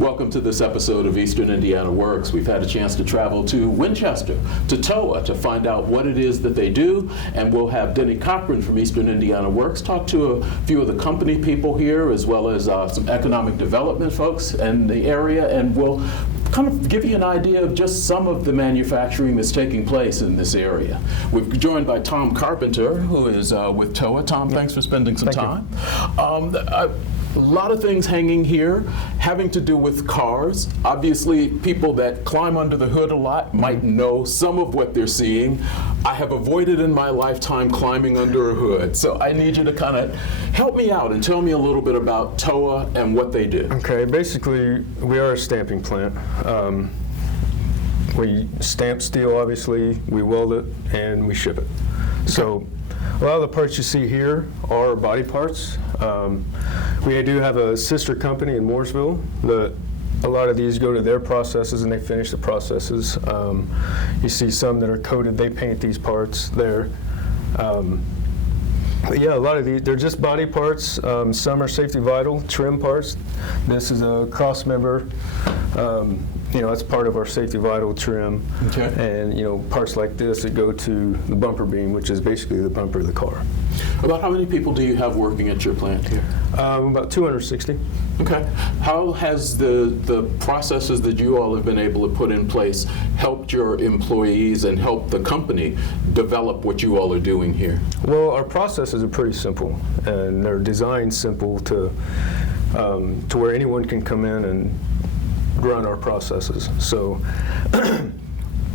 Welcome to this episode of Eastern Indiana Works. We've had a chance to travel to Winchester, to TOA, to find out what it is that they do, and we'll have Denny Cochran from Eastern Indiana Works talk to a few of the company people here, as well as some economic development folks in the area, and we'll kind of give you an idea of just some of the manufacturing that's taking place in this area. We're joined by Tom Carpenter, who is with TOA. Tom, thanks for spending some time. A lot of things hanging here having to do with cars. Obviously, people that climb under the hood a lot might know some of what they're seeing. I have avoided in my lifetime climbing under a hood, so I need you to kind of help me out and tell me a little bit about TOA and what they do. Okay, basically, we are a stamping plant. We stamp steel, obviously, we weld it, and we ship it. Okay. So a lot of the parts you see here are body parts. We do have a sister company in Mooresville that a lot of these go to their processes and they finish the processes. You see some that are coated, they paint these parts there. But yeah, a lot of these, they're just body parts. Some are safety vital, trim parts. This is a cross member. That's part of our safety vital trim. Okay. And parts like this that go to the bumper beam, which is basically the bumper of the car. About how many people do you have working at your plant here? About 260. Okay. How has the processes that you all have been able to put in place helped your employees and helped the company develop what you all are doing here? Well, our processes are pretty simple, and they're designed simple to where anyone can come in and run our processes. So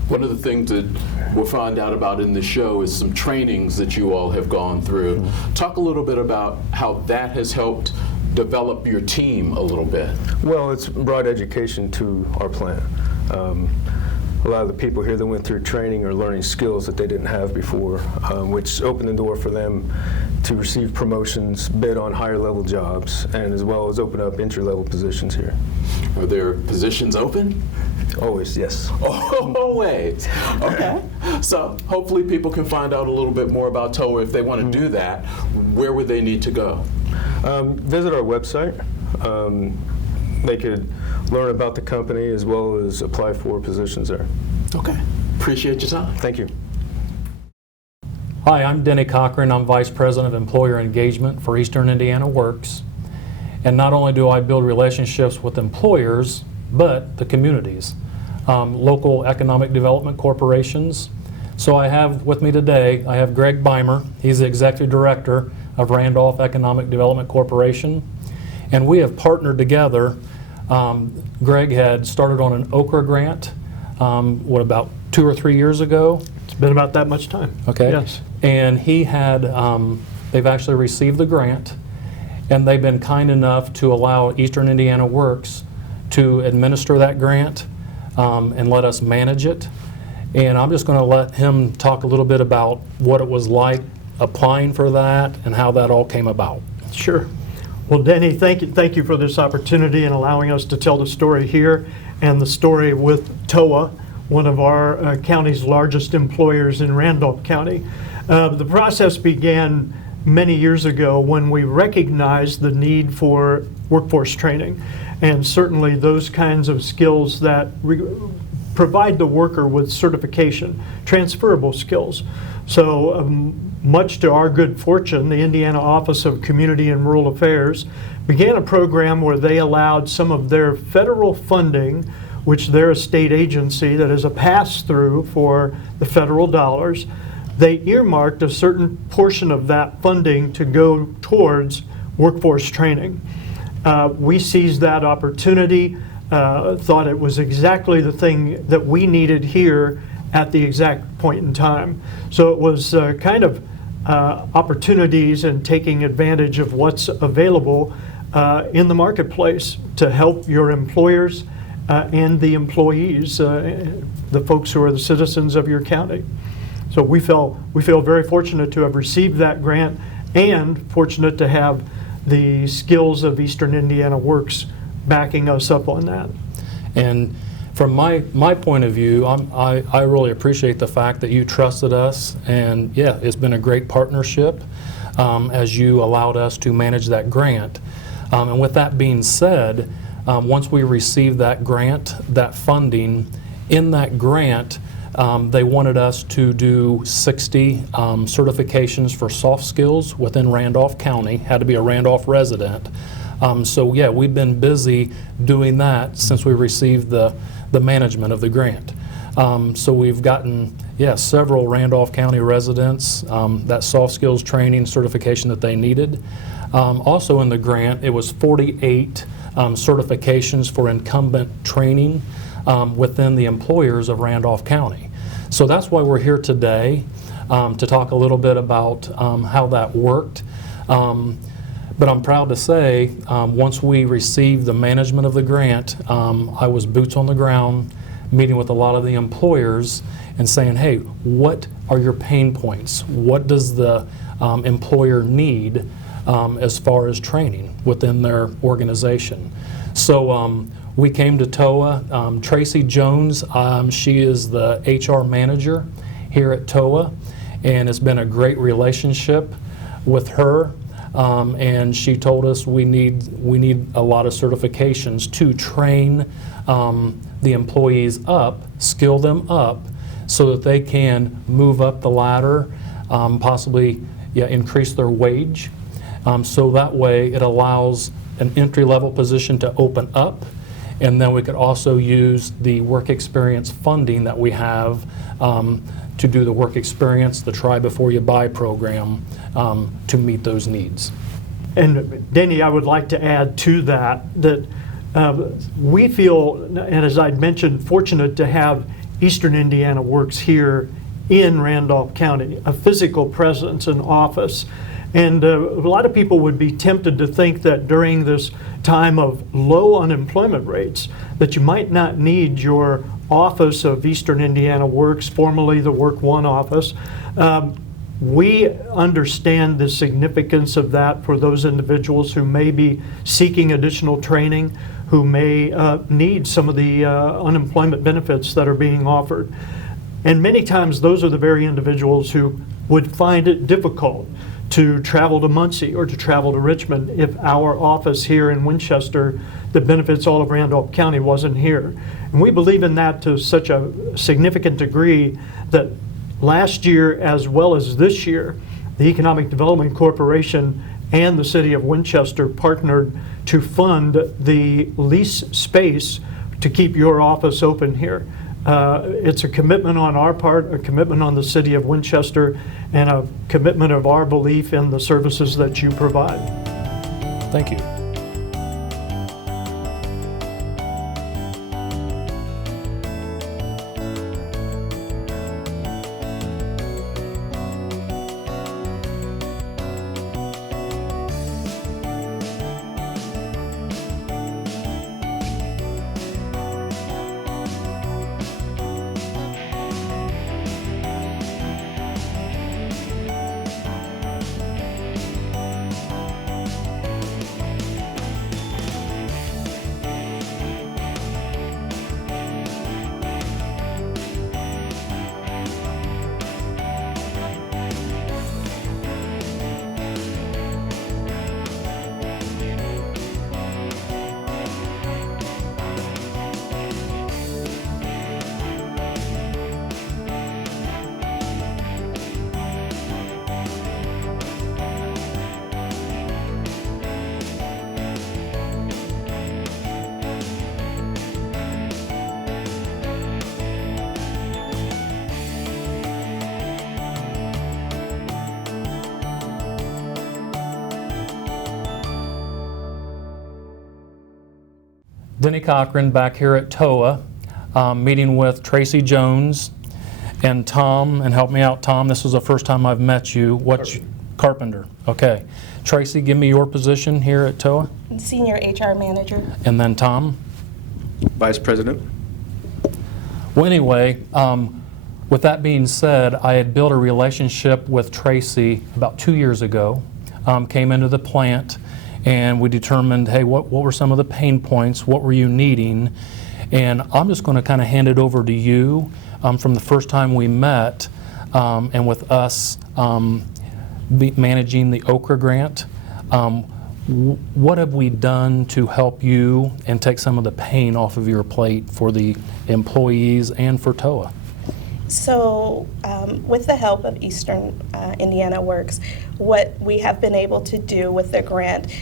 one of the things that we'll find out about in the show is some trainings that you all have gone through. Mm-hmm. Talk a little bit about how that has helped develop your team a little bit. Well, it's brought education to our plant. A lot of the people here that went through training are learning skills that they didn't have before, which opened the door for them to receive promotions, bid on higher level jobs, and as well as open up entry-level positions here. Are there positions open? Always, yes. Always. Okay. So hopefully people can find out a little bit more about TOA. If they want to do that, where would they need to go? Visit our website. They could learn about the company as well as apply for positions there. Okay. Appreciate your time. Thank you. Hi, I'm Denny Cochran. I'm Vice President of Employer Engagement for Eastern Indiana Works. And not only do I build relationships with employers, but the communities, local economic development corporations. So I have with me today, I have Greg Beimer. He's the Executive Director of Randolph Economic Development Corporation. And we have partnered together. Greg had started on an Okra grant, about 2 or 3 years ago? It's been about that much time. Okay. Yes. And he had, they've actually received the grant, and they've been kind enough to allow Eastern Indiana Works to administer that grant and let us manage it. And I'm just going to let him talk a little bit about what it was like applying for that and how that all came about. Sure. Well, Denny, thank you for this opportunity and allowing us to tell the story here and the story with TOA, one of our county's largest employers in Randolph County. The process began many years ago when we recognized the need for workforce training, and certainly those kinds of skills that provide the worker with certification, transferable skills. So much to our good fortune, the Indiana Office of Community and Rural Affairs began a program where they allowed some of their federal funding, which they're a state agency that is a pass-through for the federal dollars. They earmarked a certain portion of that funding to go towards workforce training. We seized that opportunity, thought it was exactly the thing that we needed here at the exact point in time. So it was kind of opportunities and taking advantage of what's available in the marketplace to help your employers and the employees, the folks who are the citizens of your county. So we feel very fortunate to have received that grant and fortunate to have the skills of Eastern Indiana Works backing us up on that. And from my point of view, I really appreciate the fact that you trusted us, and yeah, it's been a great partnership as you allowed us to manage that grant. And with that being said, once we received that grant, that funding, in that grant, they wanted us to do 60 certifications for soft skills within Randolph County, had to be a Randolph resident. So yeah, we've been busy doing that since we received the management of the grant. So we've gotten, several Randolph County residents that soft skills training certification that they needed. Also in the grant, it was 48 certifications for incumbent training within the employers of Randolph County. So that's why we're here today, to talk a little bit about how that worked. But I'm proud to say, once we received the management of the grant, I was boots on the ground, meeting with a lot of the employers and saying, hey, what are your pain points? What does the employer need as far as training within their organization? So we came to TOA. Tracy Jones, she is the HR manager here at TOA, and it's been a great relationship with her. And she told us we need a lot of certifications to train the employees up, skill them up, so that they can move up the ladder, possibly increase their wage. So that way it allows an entry-level position to open up, and then we could also use the work experience funding that we have to do the work experience, the Try Before You Buy program, to meet those needs. And Danny, I would like to add to that we feel, and as I'd mentioned, fortunate to have Eastern Indiana Works here in Randolph County, a physical presence, an office. And a lot of people would be tempted to think that during this time of low unemployment rates, that you might not need your office of Eastern Indiana Works, formerly the Work One office. We understand the significance of that for those individuals who may be seeking additional training, who may need some of the unemployment benefits that are being offered. And many times those are the very individuals who would find it difficult to travel to Muncie or to travel to Richmond if our office here in Winchester that benefits all of Randolph County wasn't here. And we believe in that to such a significant degree that last year as well as this year, the Economic Development Corporation and the City of Winchester partnered to fund the lease space to keep your office open here. It's a commitment on our part, a commitment on the City of Winchester, and a commitment of our belief in the services that you provide. Thank you. Denny Cochran back here at TOA, meeting with Tracy Jones and Tom, and help me out, Tom, this is the first time I've met you. What's Carpenter? Okay. Tracy, give me your position here at TOA. Senior HR Manager. And then Tom? Vice President. Well, anyway, with that being said, I had built a relationship with Tracy about 2 years ago, came into the plant, and we determined, hey, what were some of the pain points? What were you needing? And I'm just going to kind of hand it over to you from the first time we met, and with us managing the Okra grant. what have we done to help you and take some of the pain off of your plate for the employees and for TOA? So, with the help of Eastern Indiana Works, what we have been able to do with the grant,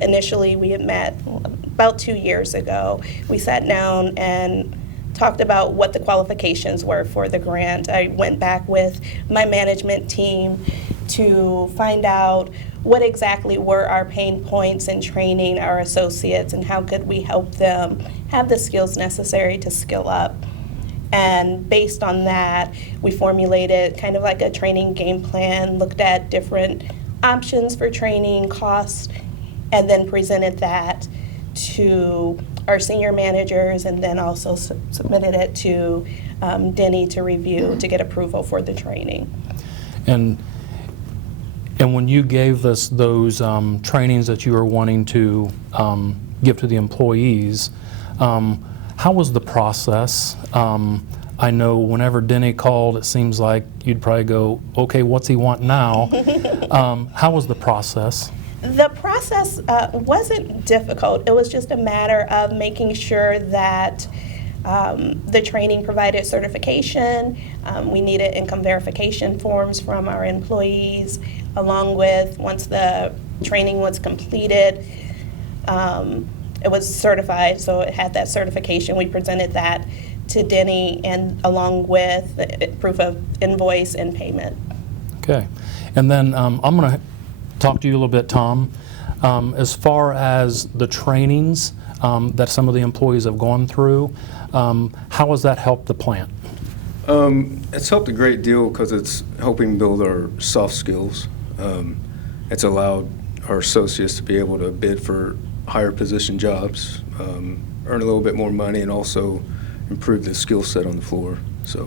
initially we had met about 2 years ago. We sat down and talked about what the qualifications were for the grant. I went back with my management team to find out what exactly were our pain points in training our associates and how could we help them have the skills necessary to skill up. And based on that, we formulated kind of like a training game plan, looked at different options for training, costs, and then presented that to our senior managers, and then also submitted it to Denny to review to get approval for the training. And when you gave us those trainings that you were wanting to give to the employees, how was the process? I know whenever Denny called, it seems like you'd probably go, okay, what's he want now? How was the process? The process wasn't difficult. It was just a matter of making sure that the training provided certification. We needed income verification forms from our employees, along with, once the training was completed, it was certified, so it had that certification. We presented that to Denny, and along with the proof of invoice and payment. Okay. And then I'm going to talk to you a little bit, Tom. As far as the trainings that some of the employees have gone through, how has that helped the plant? It's helped a great deal because it's helping build our soft skills. It's allowed our associates to be able to bid for higher position jobs, earn a little bit more money, and also improve the skill set on the floor. So,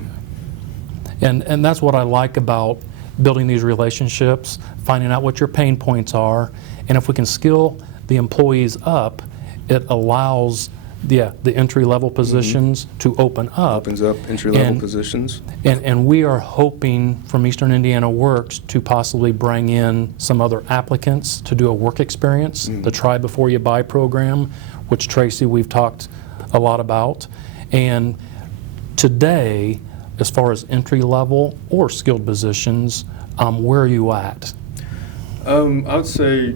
and that's what I like about building these relationships, finding out what your pain points are, and if we can skill the employees up, it allows the entry-level positions to open up. Opens up entry-level positions. And we are hoping from Eastern Indiana Works to possibly bring in some other applicants to do a work experience, the Try Before You Buy program, which Tracy, we've talked a lot about. And today, as far as entry-level or skilled positions, where are you at? I would say,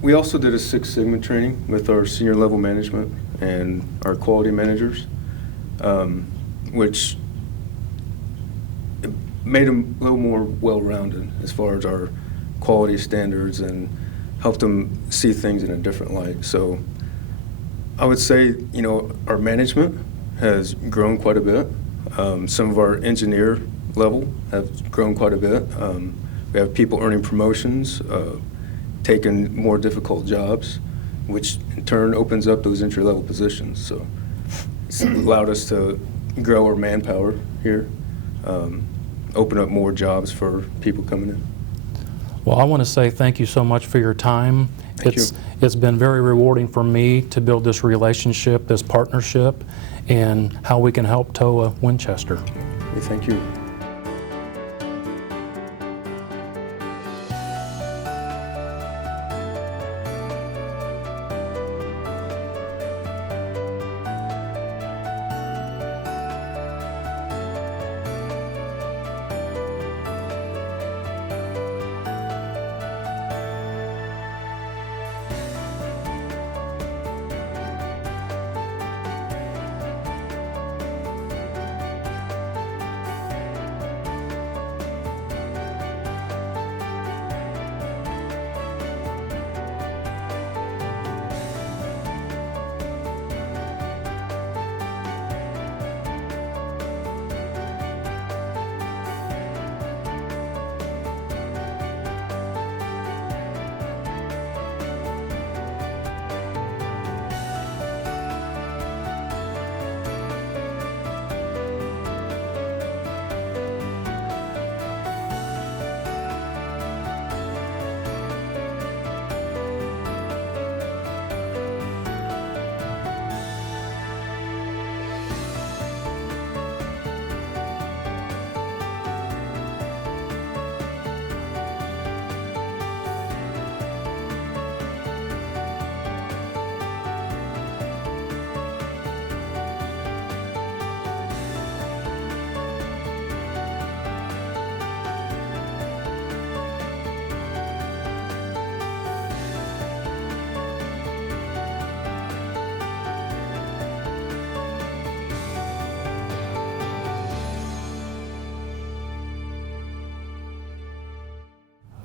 we also did a Six Sigma training with our senior level management and our quality managers, which made them a little more well-rounded as far as our quality standards and helped them see things in a different light. So I would say, our management has grown quite a bit. Some of our engineer level have grown quite a bit. We have people earning promotions, taking more difficult jobs, which in turn opens up those entry-level positions. So it's allowed us to grow our manpower here, open up more jobs for people coming in. Well, I want to say thank you so much for your time. Thank you. It's been very rewarding for me to build this relationship, this partnership, and how we can help TOA Winchester. Thank you.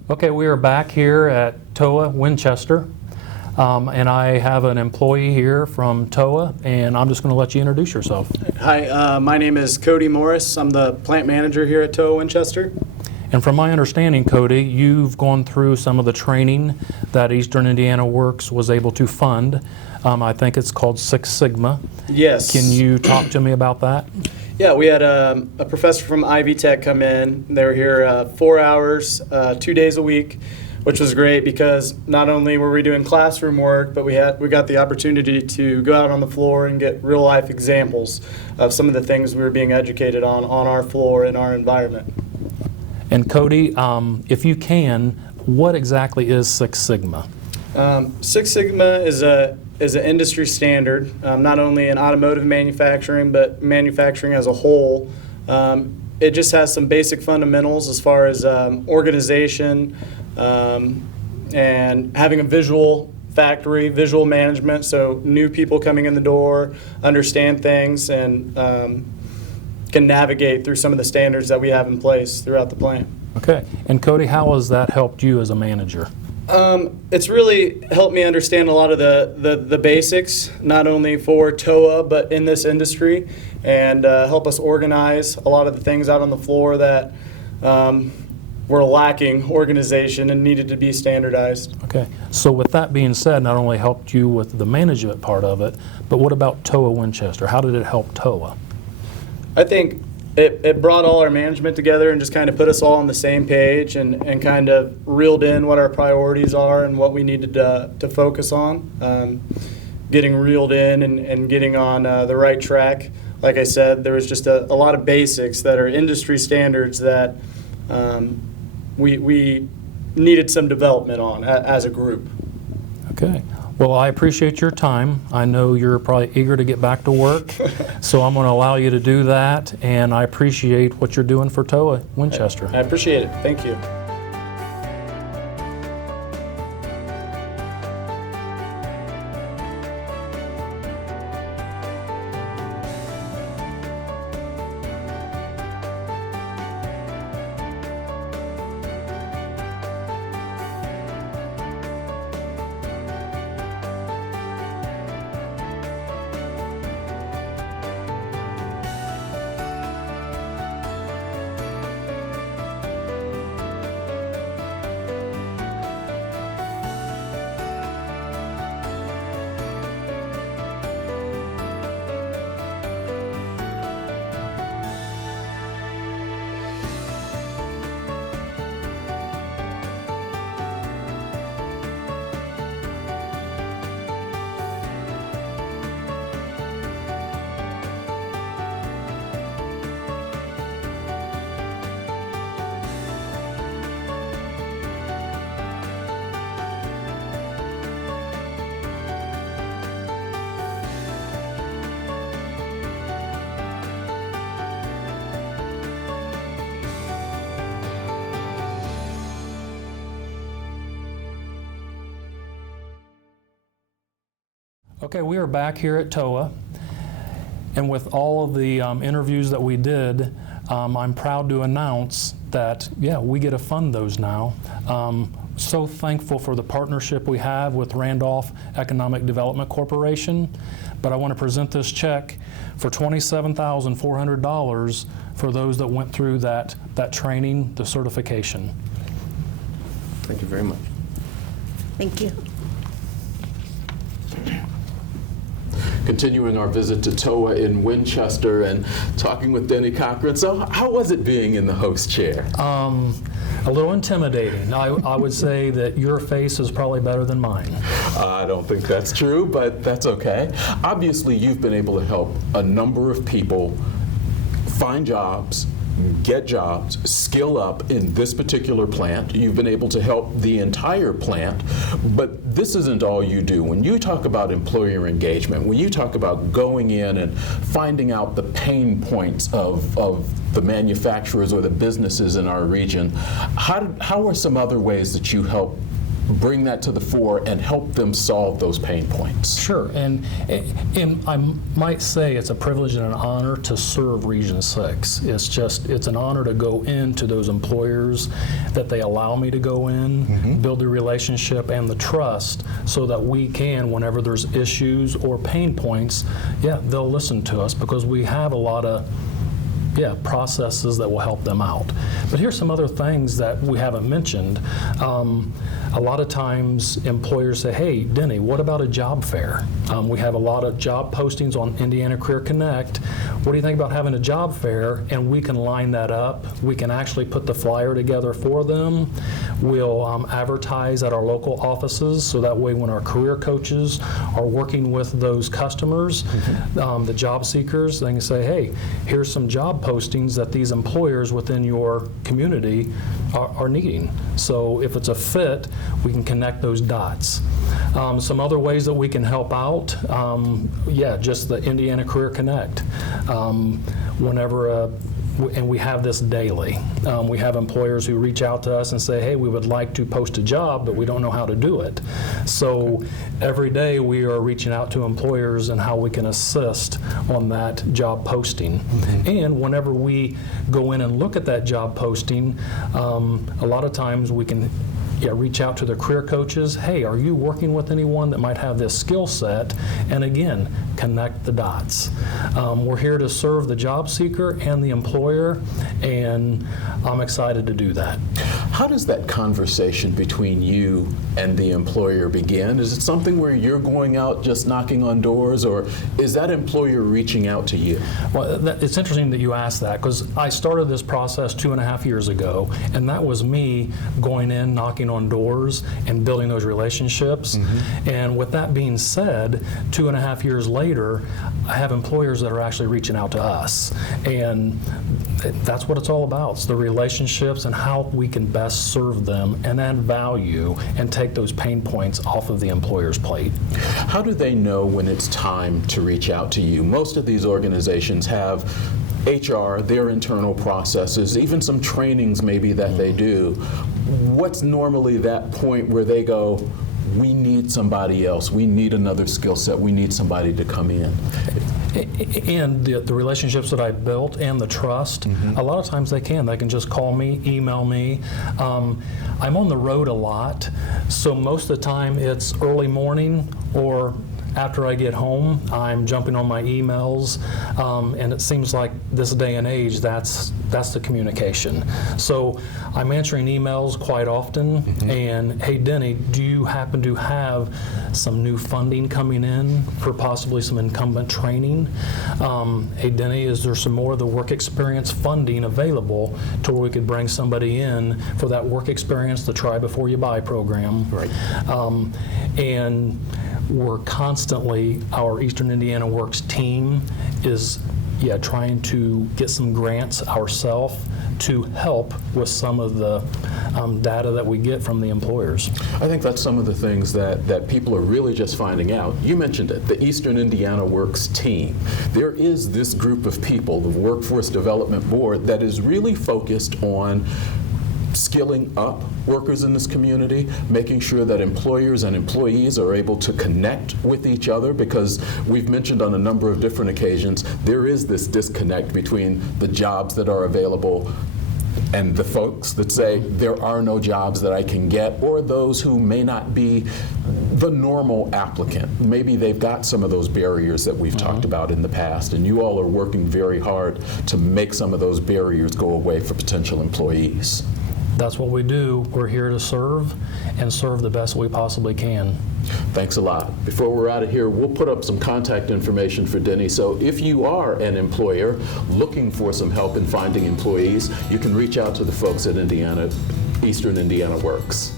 Okay, we are back here at TOA Winchester, and I have an employee here from TOA, and I'm just going to let you introduce yourself. Hi, my name is Cody Morris. I'm the plant manager here at TOA Winchester. And from my understanding, Cody, you've gone through some of the training that Eastern Indiana Works was able to fund. I think it's called Six Sigma. Yes. Can you talk to me about that? Yeah, we had a professor from Ivy Tech come in. They were here 4 hours, 2 days a week, which was great because not only were we doing classroom work, but we got the opportunity to go out on the floor and get real life examples of some of the things we were being educated on our floor in our environment. And Cody, if you can, what exactly is Six Sigma? Six Sigma is an industry standard, not only in automotive manufacturing, but manufacturing as a whole. It just has some basic fundamentals as far as organization and having a visual factory, visual management, so new people coming in the door understand things and can navigate through some of the standards that we have in place throughout the plant. Okay. And Cody, how has that helped you as a manager? It's really helped me understand a lot of the basics, not only for TOA, but in this industry, and help us organize a lot of the things out on the floor that were lacking organization and needed to be standardized. Okay. So with that being said, not only helped you with the management part of it, but what about TOA Winchester? How did it help TOA? I think it brought all our management together and just kind of put us all on the same page and kind of reeled in what our priorities are and what we needed to focus on. Getting reeled in and getting on the right track. Like I said, there was just a lot of basics that are industry standards that we needed some development on as a group. Okay. Well, I appreciate your time. I know you're probably eager to get back to work, so I'm going to allow you to do that, and I appreciate what you're doing for TOA Winchester. I appreciate it. Thank you. Okay, we are back here at TOA, and with all of the interviews that we did, I'm proud to announce that, yeah, we get to fund those now. So thankful for the partnership we have with Randolph Economic Development Corporation, but I want to present this check for $27,400 for those that went through that training, the certification. Thank you very much. Thank you. Continuing our visit to TOA in Winchester and talking with Denny Cochran. So how was it being in the host chair? A little intimidating. I would say that your face is probably better than mine. I don't think that's true, but that's okay. Obviously, you've been able to help a number of people find jobs, get jobs, skill up in this particular plant. You've been able to help the entire plant, but this isn't all you do. When you talk about employer engagement, when you talk about going in and finding out the pain points of the manufacturers or the businesses in our region, how are some other ways that you help bring that to the fore and help them solve those pain points. Sure, and I might say it's a privilege and an honor to serve Region 6. It's an honor to go into those employers that they allow me to go in, build the relationship and the trust so that we can, whenever there's issues or pain points, they'll listen to us because we have a lot of processes that will help them out. But here's some other things that we haven't mentioned. A lot of times employers say, hey, Denny, what about a job fair? We have a lot of job postings on Indiana Career Connect. What do you think about having a job fair? And we can line that up. We can actually put the flyer together for them. We'll advertise at our local offices so that way when our career coaches are working with those customers, the job seekers, they can say, hey, here's some job postings that these employers within your community are needing. So if it's a fit, we can connect those dots. Some other ways that we can help out, just the Indiana Career Connect. And we have this daily. We have employers who reach out to us and say, hey, we would like to post a job, but we don't know how to do it. So every day we are reaching out to employers and how we can assist on that job posting. And whenever we go in and look at that job posting, a lot of times we can reach out to the career coaches. Hey, are you working with anyone that might have this skill set? And again, connect the dots. We're here to serve the job seeker and the employer, and I'm excited to do that. How does that conversation between you and the employer begin? Is it something where you're going out just knocking on doors, or is that employer reaching out to you? Well, it's interesting that you asked that, because I started this process 2.5 years ago, and that was me going in, knocking on doors, and building those relationships. And with that being said, 2.5 years later, I have employers that are actually reaching out to us. And that's what it's all about. It's the relationships and how we can best serve them and add value and take those pain points off of the employer's plate. How do they know when it's time to reach out to you? Most of these organizations have HR, their internal processes, even some trainings maybe that they do. What's normally that point where they go, we need somebody else, we need another skill set, we need somebody to come in? And the relationships that I built and the trust, a lot of times they can just call me, email me. I'm on the road a lot, so most of the time it's early morning or after I get home, I'm jumping on my emails, and it seems like this day and age, that's the communication. So I'm answering emails quite often, and hey, Denny, do you happen to have some new funding coming in for possibly some incumbent training? Hey, Denny, is there some more of the work experience funding available to where we could bring somebody in for that work experience, the Try Before You Buy program? Right. And we're constantly, our Eastern Indiana Works team is trying to get some grants ourselves to help with some of the data that we get from the employers. I think that's some of the things that people are really just finding out. You mentioned it, the Eastern Indiana Works team. There is this group of people, the Workforce Development Board, that is really focused on skilling up workers in this community, making sure that employers and employees are able to connect with each other, because we've mentioned on a number of different occasions, there is this disconnect between the jobs that are available and the folks that say there are no jobs that I can get, or those who may not be the normal applicant. Maybe they've got some of those barriers that we've talked about in the past, and you all are working very hard to make some of those barriers go away for potential employees. That's what we do. We're here to serve and serve the best we possibly can. Thanks a lot. Before we're out of here, we'll put up some contact information for Denny. So if you are an employer looking for some help in finding employees, you can reach out to the folks at Eastern Indiana Works.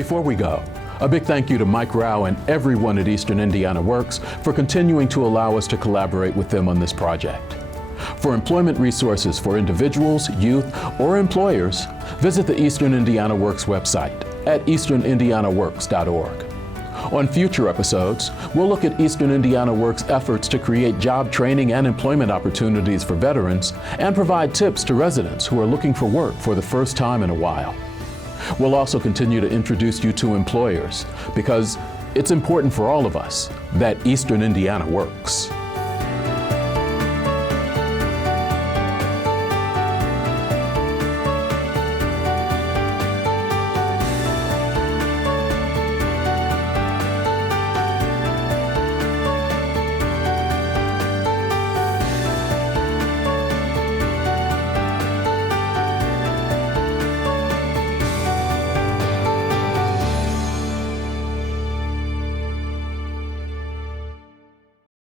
Before we go, a big thank you to Mike Rao and everyone at Eastern Indiana Works for continuing to allow us to collaborate with them on this project. For employment resources for individuals, youth, or employers, visit the Eastern Indiana Works website at easternindianaworks.org. On future episodes, we'll look at Eastern Indiana Works' efforts to create job training and employment opportunities for veterans and provide tips to residents who are looking for work for the first time in a while. We'll also continue to introduce you to employers because it's important for all of us that Eastern Indiana works.